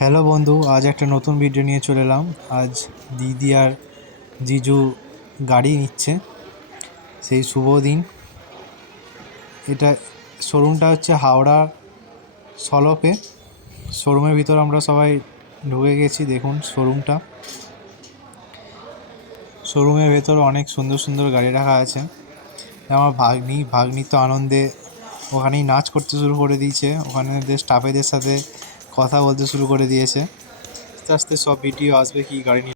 Hello বন্ধু, আজ একটা নতুন ভিডিও নিয়ে চলে এলাম। আজ দিদি আর জিজু গাড়ি নিচ্ছে, সেই শুভ দিন। এটা শোরুমটা হচ্ছে হাওড়া সলপে। শোরুমের ভিতর আমরা সবাই ঢুকে গেছি। দেখুন শোরুমের ভেতর অনেক সুন্দর সুন্দর গাড়ি রাখা আছে। আমার ভাগ্নি তো আনন্দে ওখানেই নাচ করতে শুরু করে দিয়েছে, ওখানে স্টাফেদের সাথে কথা বলতে শুরু করে দিয়েছে। আস্তে আস্তে সব ভিডিও আসবে কি গাড়ি নিয়ে